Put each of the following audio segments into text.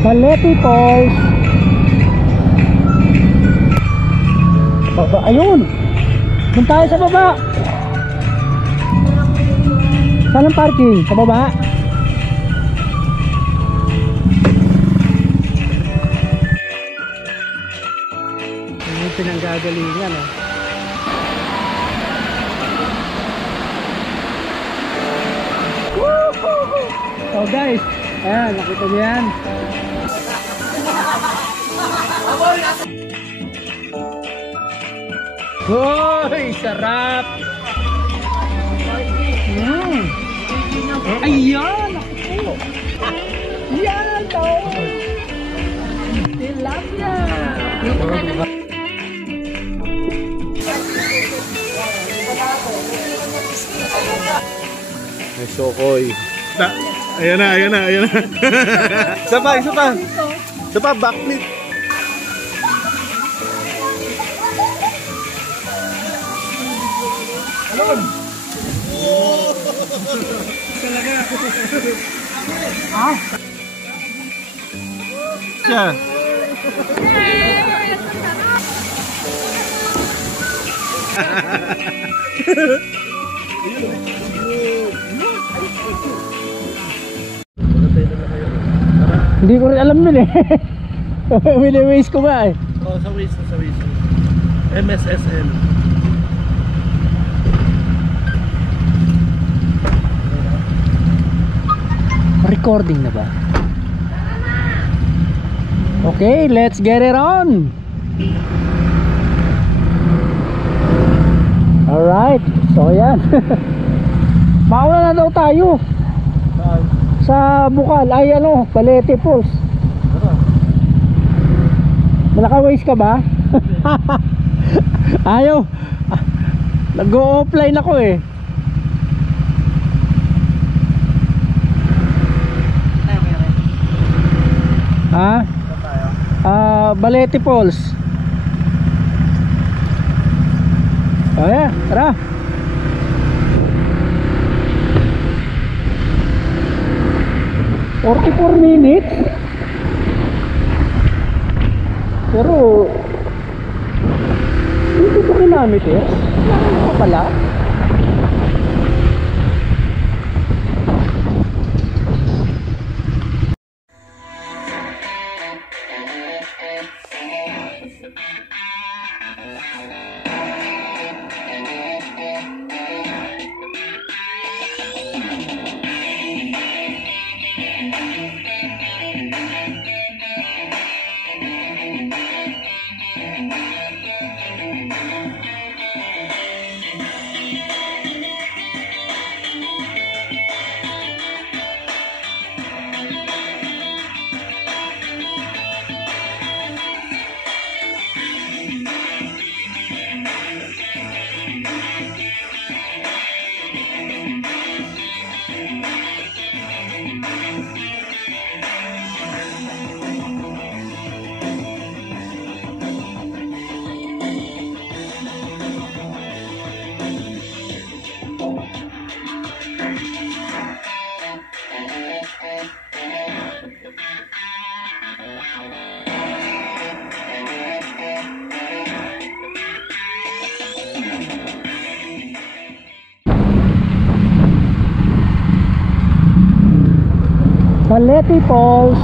Balete Falls. Baba, ayun. Doon tayo sa baba. Saan ang parking? Sa baba? Yung pinanggagalingan eh. So guys, ayan, nakita niyo yan. Hoy, sarap. Ayan, ako. Yan, to. Tilapia. May sokoy. Ayan na, ayan na, ayan na. Isa pa, isa pa. Isa pa, backflip. Alon! Oh! Talaga. Ah? Siya. Hindi ko rin alam nun eh. Wini-waste ko ba eh. Oh, sa waste, sa waste. MSSL. Recording na ba? Okay, let's get it on. Alright, so yan. Mauna na daw tayo sa Bukal, ay ano, Balete Falls. Naka-waste ka ba? Ayaw. Nag-o-offline ako eh. Ha? Balete Falls. Oh yeah, tara. "44 minutes." Pero 22 kilometers. Ano pa pala? Balete Falls.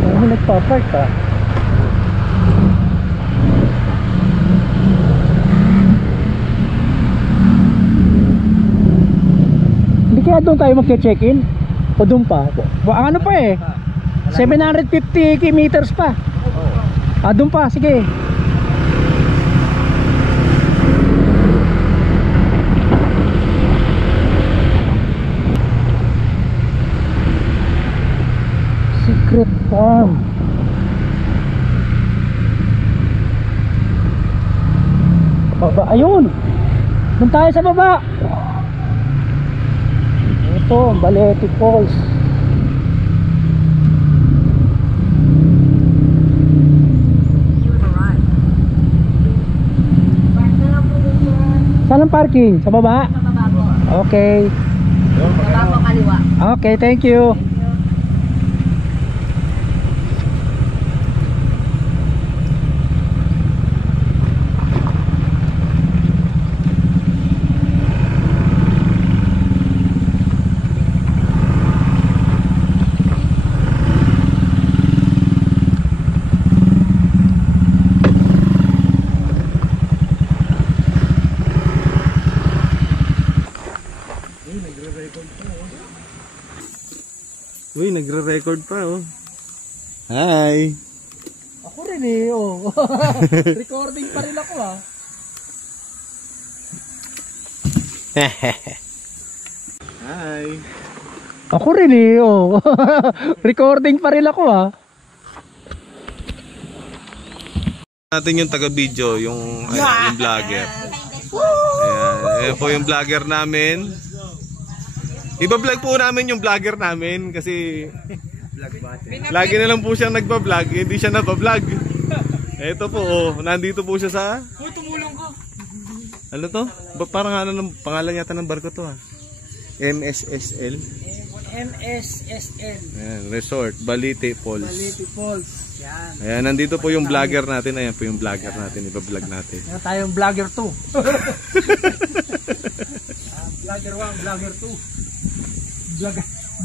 May nagpapark ha. Hindi kaya doon tayo magche-check-in? O doon pa? Ano pa eh? 750 meters pa. Doon pa, sige. Secret Farm. Baba, ayun. Doon tayo sa baba. Ito, Balete Falls. Saan ang parking? Sa baba? Sa baba po. Okay. Baba po kaliwa. Okay, thank you. Uy, nagre-record pa oh. Hi. Ako rin eh, oh. Recording pa rin ako ah. Hi. Ako rin eh, oh. Recording pa rin ako ah. Natin yung taga-video, yung vlogger. Ayan po yung vlogger namin. Iba-vlog po namin yung vlogger namin kasi lagi na lang po siyang nagpa-vlog, hindi siya napa-vlog. Ito po, oh, nandito po siya sa... Uy, tumulong ko. Ano to? Parang ano ng pangalan yata ng barko to ha? MSSL? MSSL. Ayan, Resort, Balite Falls. Balete Falls. Yan. Ayan, nandito po yung vlogger natin. Ayan po yung vlogger natin, iba-vlog natin. Yan tayong vlogger 2. Vlogger 1, vlogger 2.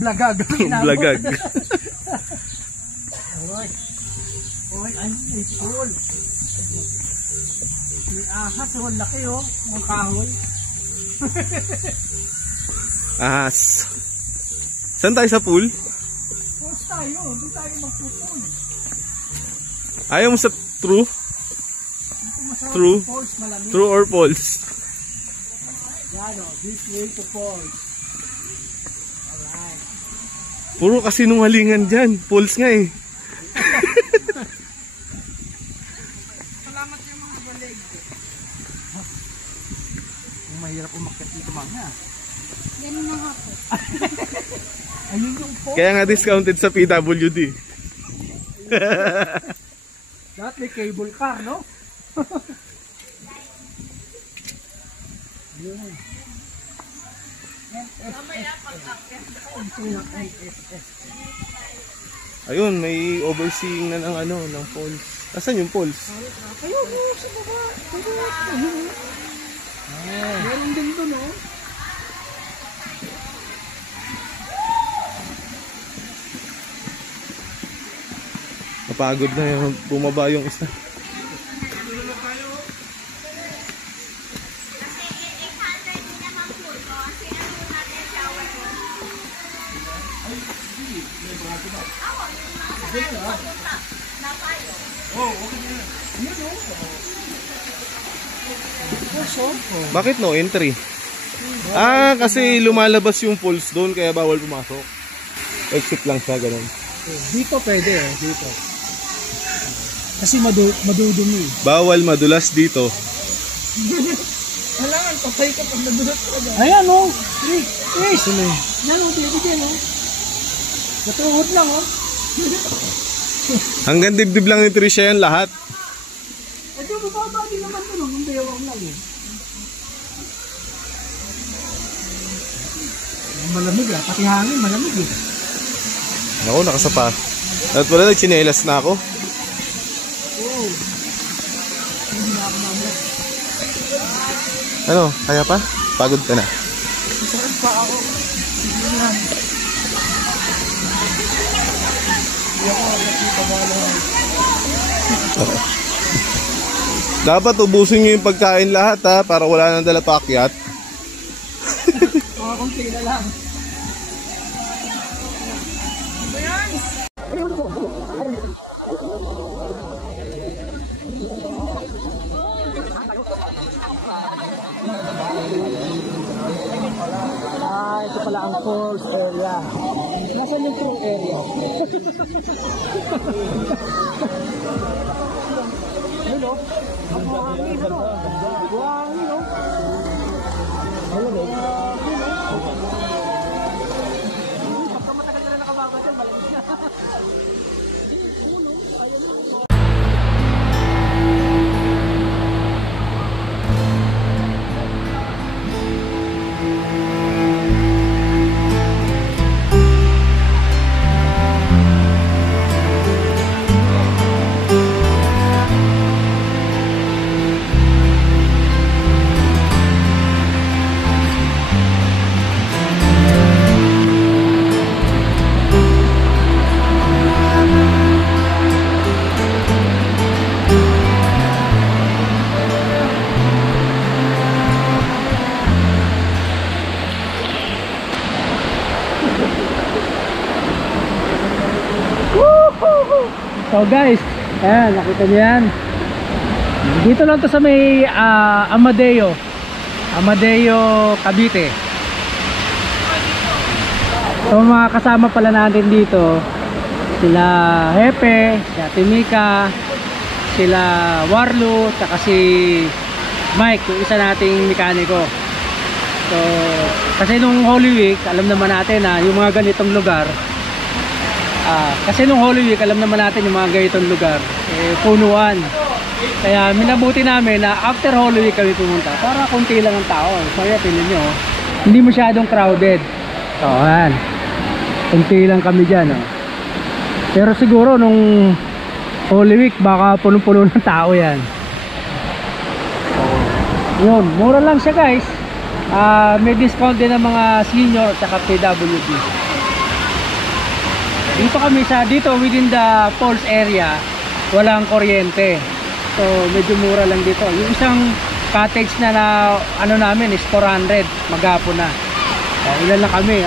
Blagag. Blagag. Oy. Oy, ay, may pool. May ahas, oh, laki oh, mga kahoy. Ahas. Saan tayo sa pool? Pools tayo, hindi tayo magpupul. Ayaw mo sa true? True? Pools, malamig. True or false? Yan oh, this way to Pools. Puro kasi nungalingan dyan. False nga eh. Salamat yung mga balig. Mahirap umakyat dito mga. Ganun na nga po. Ayun yung Pools. Kaya nga discounted sa PWD. Lahat may cable car, no? Yun. Ayun, may overseeing na ng ano, ng falls. Asan yung falls? Ayun, sa baba. Meron din doon, no? Napagod na yung bumaba yung isa. Bakit no entry? Ah, kasi lumalabas yung falls doon kaya bawal pumasok. Exit lang siya, ganun. Dito pwede, dito. Kasi madudumi. Bawal madulas dito. Alam, patay ka pag nadulas ka dyan. Ayan, oh. Chris. Yan, oh. Bibigyan, oh. Natuhod lang, oh. Hanggang dibdib lang ni Trisha yan lahat. Ito, bababa din naman ito, no? Ang bewang lang, eh. Malamig, ah. Pati hangin, malamig, eh. Ako, nakasapa. At wala, nagsinelas na ako. Oh. Hindi na ako mamaya. Ano, kaya pa? Pagod ka na. Masakit pa ako. Sige na. Hindi ako nakita ba. Dapat ubusin nyo yung pagkain lahat ha, para wala nang dala paakyat. Mga kunti na lang. Ito pala ang falls area. Nasaan yung true area? Hello? Ang buhangin, ano? Buhangin, no? Hello, babe. Pagka matagal ka na nakababat yan, malamig na. So guys, ayan, nakita niyo yan. Dito lang to sa may Amadeo, Cavite. So mga kasama pala natin dito, sila Hepe, si Ate Mika, sila Warlo, saka si Mike, yung isa nating mekaniko. So kasi nung Holy Week, alam naman natin na yung mga ganitong lugar, kasi nung Holy Week, alam naman natin yung mga ganitong lugar, punuan. Kaya minabuti namin na after Holy Week kami pumunta para konti lang ang tao. So yan, tingnan nyo, hindi masyadong crowded. So ayan, konti lang kami dyan. Pero siguro nung Holy Week baka punong-puno ng tao yan. Yun, mura lang siya guys. May discount din ng mga senior at saka PWD. Dito kami dito within the falls area, walang kuryente. So medyo mura lang dito. Yung isang cottage na ano namin is 400 maghapon na. Ilan na kami?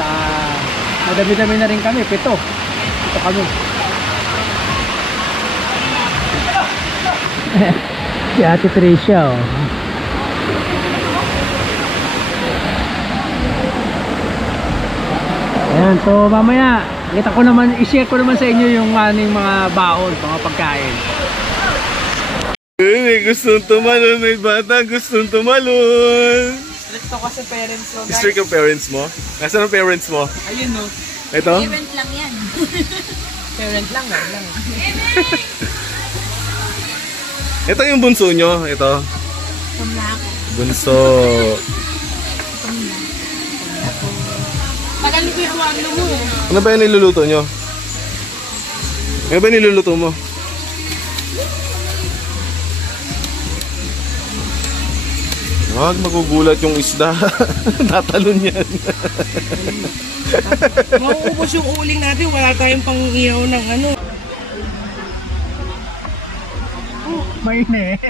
Madami-dami na rin kami, 7. Ito kami. Si Ate Tricia, oh. Ayan, so mamaya i-share ko naman sa inyo yung aming mga baon, mga pagkain. May gustong tumalon, may bata gustong tumalon. Ito kasi parents mo, guys. Strict yung parents mo? Nasaan ang parents mo? Ayun, no. Ito? Parent lang yan. Parent lang, lang. Ito yung bunso nyo, ito. Pumla ako. Bunso. Magaling ko yung waglo mo. Ano ba yung niluluto nyo? Ano ba yung niluluto mo? Wag magugulat yung isda. Tatalon yan. Mauubos yung uling natin, wala tayong pang-ihaw ng ano. Mainit.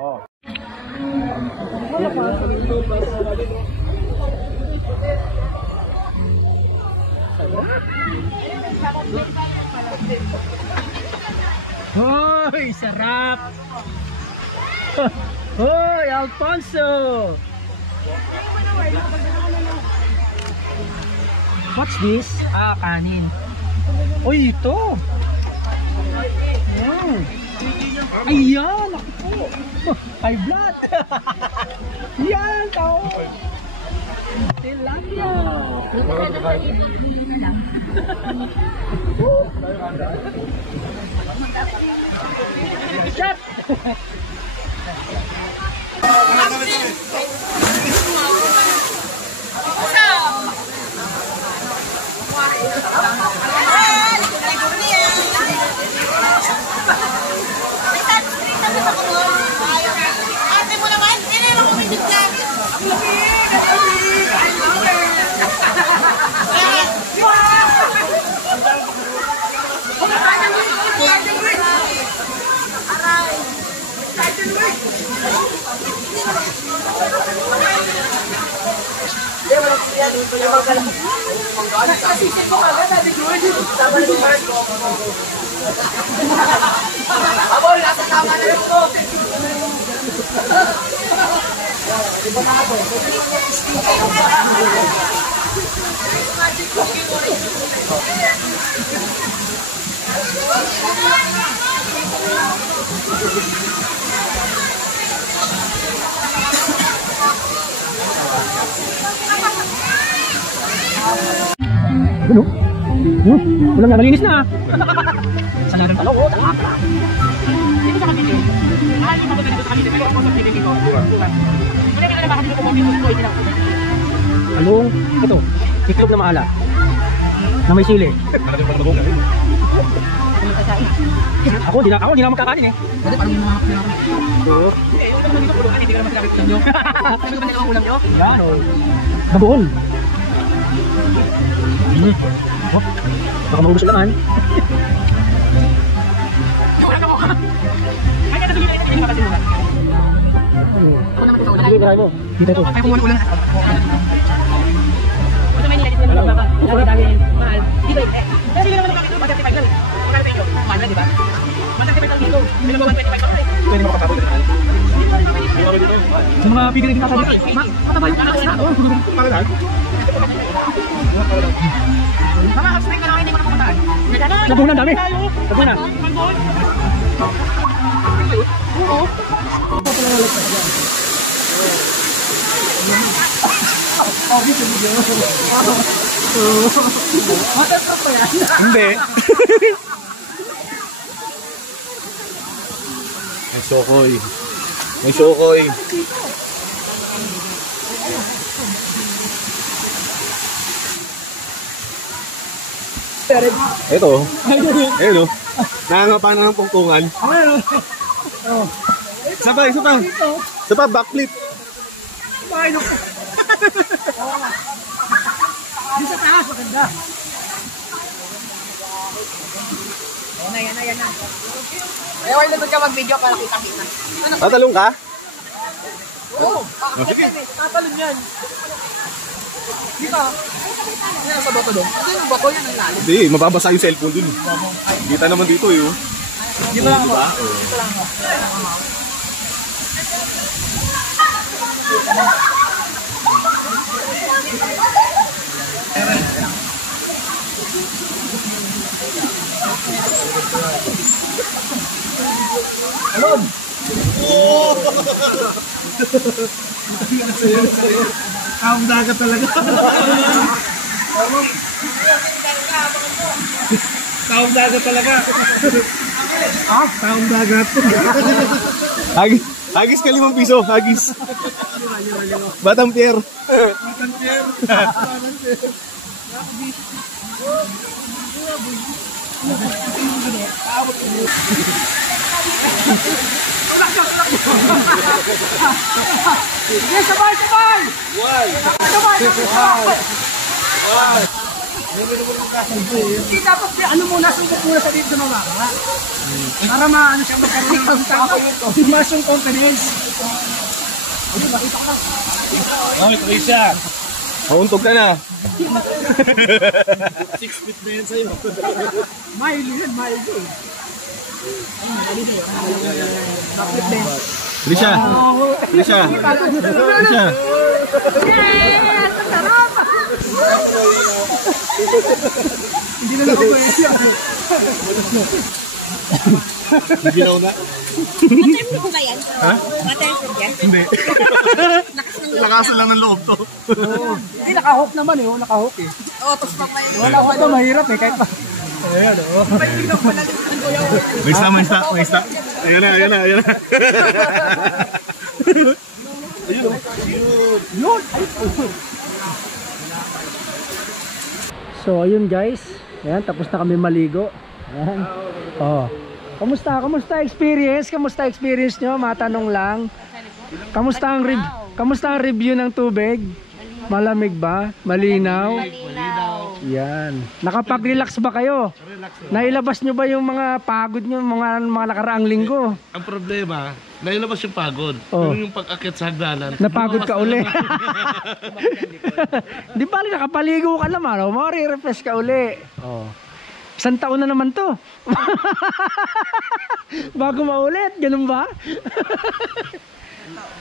Oh. Hoy, sarap. Hoy, Alfonso. What's this? Kanin. Uy, ito. Ayan, ako po. High blood. Yan, tao. Tilapia. Shot. Ate mo naman, hindi naman kumibig dyan. Ano? Walang nalinis na. Sana ng talo. Dito sa kapitid. Hindi mo dito sa kapitid. Pero ako sa kapitid ko. Hindi ka na makakabili ko dito ko ito. Along, ito. Iklog na maalat. Na may sili. Ako hindi na magkakanin eh. Dati parang yung mga kapitid. Oo. Yung dito ko hindi ka naman sinabi ko nyo. Sabi ko ba nila ulam nyo? Yan o. Nabuhol. Oh, baka maubos lang. Ay, nasa gilid. Ito yung makasin mo. Ako naman ito sa ulan. Sige, try mo. Dito to. Kaya kumuha ulan. Ito may nilagay sila ng baka. Lagi dami mahal. Dito. Kasi hindi naman bakit 135 lang. Magkano tayo? Mahal, di ba? 135 dito. Hindi naman 125 lang. Pwede makatapos na naman. Sa mga figure din nasa dito. Mataba yung anak sila. Para lang. Mga housebrake na lang hindi mo na pumuntaan. Napunan dami. Napunan. Oo. Hindi. May sokoy. May sokoy. Ito. Ayun o. Nangangapa na ng pungtungan. Isa pa, isa pa. Isa pa, backflip. Di sa taas, maganda. Yan na. Ayaw, wala ka mag-video para kita-kita. Tatalong ka? Oo. Sige. Tatalon yan. Dito. Yan sa bato doon. Kasi yung bato yan ang lalim. Hindi, mababasa yung cellphone dun. Kita naman dito eh. Oh. Dito lang ako. Diba? Dito lang ako. Alon! Oh! Ang dagat talaga. Taong dagat talaga. Ah, taong dagat. Hagis ka 5 piso, hagis. Batang Pier. Batang Pier. Sige, sabay! Hindi, dapat ano muna, subok muna sa dito ng mama. Para maano siya magkaroon ng mas yung confidence. Ay, Trisha. Mauntog ka na. 6 feet na yan sa'yo. Mile yun. Trisha. Trisha. Trisha. Hindi na ako pwede. Ginaw na. Waterproof ba yan? Ha? Waterproof yan? Hindi. Lakasan lang ng loob to. Eh, nakahook naman eh. Nakahook eh. Oo, tapos pa kayo. Wala hook pa, mahirap eh. Kahit pa. Ayan o. May isa. Ayan na. Ayun o. Yun! So ayun guys, ayan, tapos na kami maligo. Ayan. Oh. Kamusta experience nyo? Matanong lang. Kamusta ang review ng tubig? Malamig ba? Malinaw? Yan. Nakapag-relax ba kayo? Nailabas nyo ba yung mga pagod nyo mga nakaraang linggo? Ang problema, nailabas yung pagod. Oh. Pero yung pag-akit sa hagdanan, Napagod ka uli. Di ba nakapaligo ka naman, oh, mare-refresh ka uli. Oh. 1 taon na naman to. Bago maulit, ganun ba?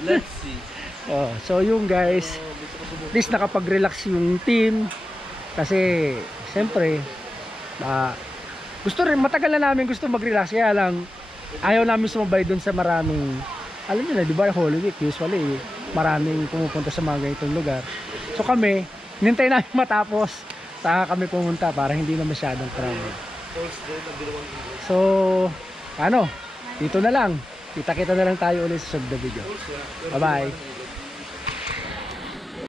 let's see. Oh, so yung guys, at least nakapag-relax yung team. Kasi, siyempre, matagal na namin gusto mag-relax. Kaya lang, ayaw namin sumabay dun sa maraming, alam nyo na, di ba, Holy Week, usually, maraming pumupunta sa mga ganitong lugar. So kami, nintay namin matapos, saka kami pumunta para hindi na masyadong crowded. So, dito na lang. Kita-kita na lang tayo ulit sa video. Bye-bye.